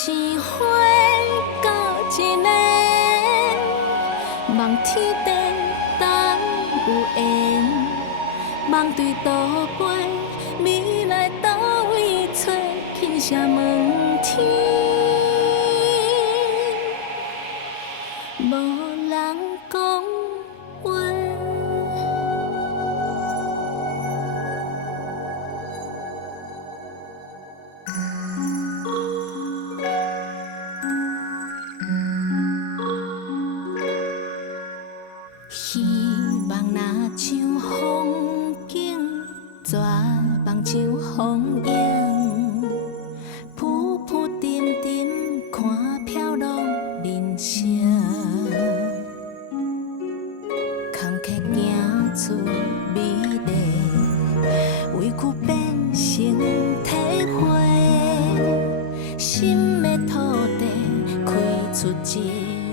是花到一个，望天地当有缘，望对倒飞，未来倒位找，轻声问天，无人讲话。希望若像风景，绝望像风影，浮浮沉沉看飘落人生，空客行出美丽，委屈变成体会，心的土地开出一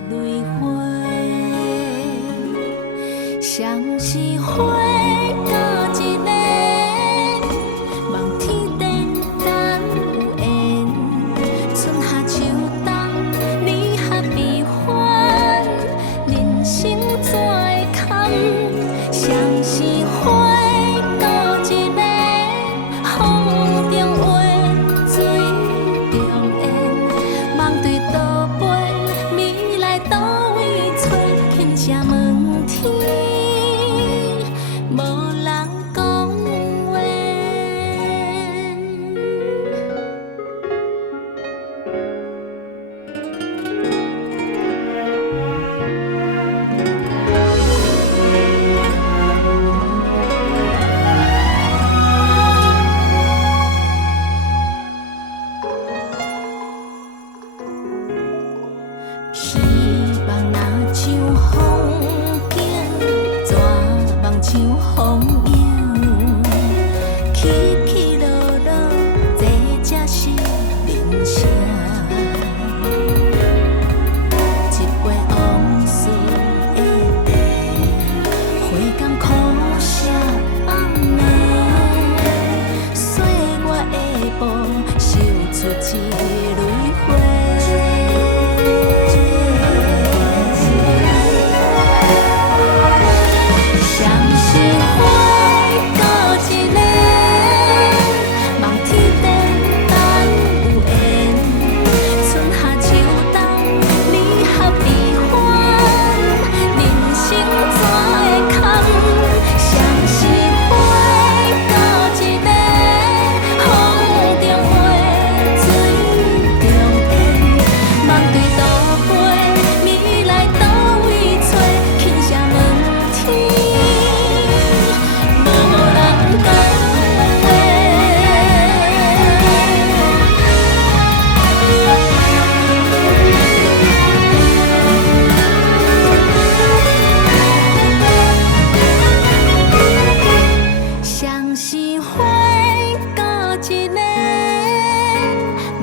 蕊花。像是花到一个，望天地当有缘，春夏秋冬你合悲欢，人生怎会堪？像是花到一个，风中话，水中烟，望对倒飞，未来倒位找，轻声问天。无人讲话，希望若像风景，绝望像风影，起起落落，这才是人生。一杯往事的茶，花甘苦涩暗暝，岁月的步，绣出一蕊花。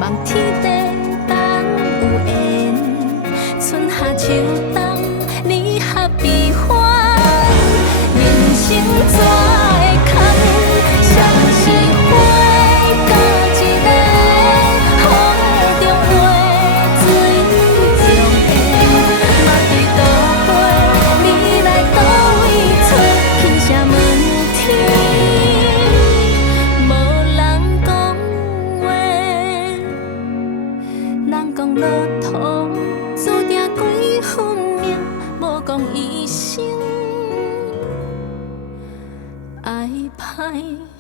望天地当有缘，春夏秋冬你合悲欢，人生怎会堪？像是花到一个，风中话，水中烟，望对倒飞，未来倒位找，轻声问天，无人讲话。人讲落土，注定几分命，无讲一生爱歹。